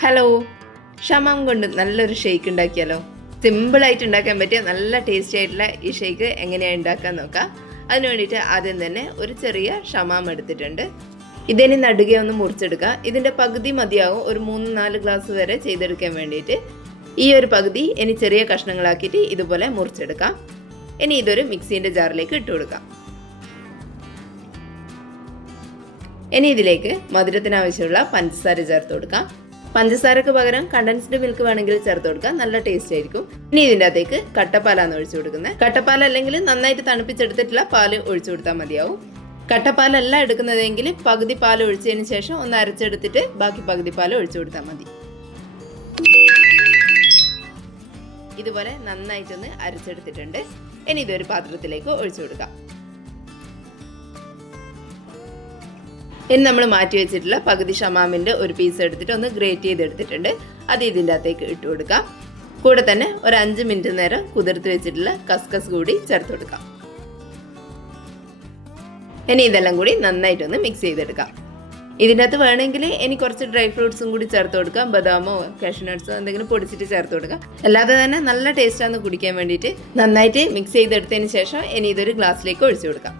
Hello, ഷമാം കൊണ്ട് നല്ലൊരു shake ഉണ്ടാക്കിയാലോ? സിമ്പിളായിട്ട് ഉണ്ടാക്കാൻ പറ്റിയ നല്ല ടേസ്റ്റി ആയിട്ടുള്ള ഈ ഷേക്ക് എങ്ങനെയാണ് ഉണ്ടാക്കാൻ നോക്കാം. അതിന് വേണ്ടിയിട്ട് ആദ്യം തന്നെ ഒരു ചെറിയ ഷമാം എടുത്തിട്ടുണ്ട്. ഇതിനി നടുകെ ഒന്ന് മുറിച്ചെടുക്കുക. ഇതിൻ്റെ പകുതി മതിയാവും ഒരു 3-4 ഗ്ലാസ് വരെ ചെയ്തെടുക്കാൻ വേണ്ടിയിട്ട്. ഈ ഒരു പകുതി ഇനി ചെറിയ കഷ്ണങ്ങളാക്കിയിട്ട് ഇതുപോലെ മുറിച്ചെടുക്കാം. ഇനി ഇതൊരു മിക്സീൻ്റെ ജാറിലേക്ക് ഇട്ട് കൊടുക്കാം. ഇനി ഇതിലേക്ക് മധുരത്തിന് ആവശ്യമുള്ള പഞ്ചസാര ചേർത്ത് കൊടുക്കാം. പഞ്ചസാരക്ക് പകരം കണ്ടൻസ്ഡ് മിൽക്ക് വേണമെങ്കിൽ ചേർത്ത് കൊടുക്കാം, നല്ല ടേസ്റ്റ് ആയിരിക്കും. ഇനി ഇതിൻ്റെ അകത്തേക്ക് കട്ടപ്പാലാണ് ഒഴിച്ചു കൊടുക്കുന്നത്. കട്ടപ്പാൽ അല്ലെങ്കിൽ നന്നായിട്ട് തണുപ്പിച്ചെടുത്തിട്ടുള്ള പാല് ഒഴിച്ചു കൊടുത്താൽ മതിയാവും. കട്ടപ്പാലല്ല എടുക്കുന്നതെങ്കിൽ പകുതി പാൽ ഒഴിച്ചതിന് ശേഷം ഒന്ന് അരച്ചെടുത്തിട്ട് ബാക്കി പകുതി പാൽ ഒഴിച്ചു കൊടുത്താൽ മതി. ഇതുപോലെ നന്നായിട്ടൊന്ന് അരച്ചെടുത്തിട്ടുണ്ട്. ഇനി ഇതൊരു പാത്രത്തിലേക്ക് ഒഴിച്ചു കൊടുക്കാം. ഇനി നമ്മൾ മാറ്റി വെച്ചിട്ടുള്ള പകുതി ഷമാമിൻ്റെ ഒരു പീസ് എടുത്തിട്ട് ഒന്ന് ഗ്രേറ്റ് ചെയ്തെടുത്തിട്ടുണ്ട്. അത് ഇതിൻ്റെ അകത്തേക്ക് ഇട്ട് കൊടുക്കാം. കൂടെ തന്നെ ഒരു 5 മിനിറ്റ് നേരം കുതിർത്ത് വെച്ചിട്ടുള്ള കസ്കസ് കൂടി ചേർത്ത് കൊടുക്കാം. ഇനി ഇതെല്ലാം കൂടി നന്നായിട്ടൊന്ന് മിക്സ് ചെയ്തെടുക്കാം. ഇതിൻ്റെ അകത്ത് വേണമെങ്കിൽ ഇനി കുറച്ച് ഡ്രൈ ഫ്രൂട്ട്സും കൂടി ചേർത്ത് കൊടുക്കാം. ബദാമോ കാഷ്യൂനട്ട്സോ എന്തെങ്കിലും പൊടിച്ചിട്ട് ചേർത്ത് കൊടുക്കാം. അല്ലാതെ തന്നെ നല്ല ടേസ്റ്റാണ് കുടിക്കാൻ വേണ്ടിയിട്ട്. നന്നായിട്ട് മിക്സ് ചെയ്തെടുത്തതിന് ശേഷം ഇനി ഇതൊരു ഗ്ലാസ്സിലേക്ക് ഒഴിച്ചു കൊടുക്കാം.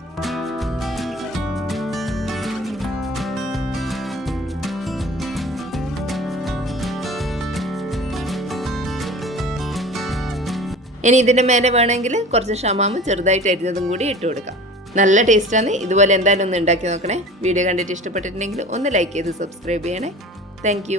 ഇനി ഇതിൻ്റെ മേലെ വേണമെങ്കിൽ കുറച്ച് ഷമാമ് ചെറുതായിട്ട് അരിഞ്ഞതും കൂടി ഇട്ട് കൊടുക്കാം. നല്ല ടേസ്റ്റാണ്. ഇതുപോലെ എന്തായാലും ഒന്ന് ഉണ്ടാക്കി നോക്കണേ. വീഡിയോ കണ്ടിട്ട് ഇഷ്ടപ്പെട്ടിട്ടുണ്ടെങ്കിൽ ഒന്ന് ലൈക്ക് ചെയ്ത് സബ്സ്ക്രൈബ് ചെയ്യണേ. താങ്ക്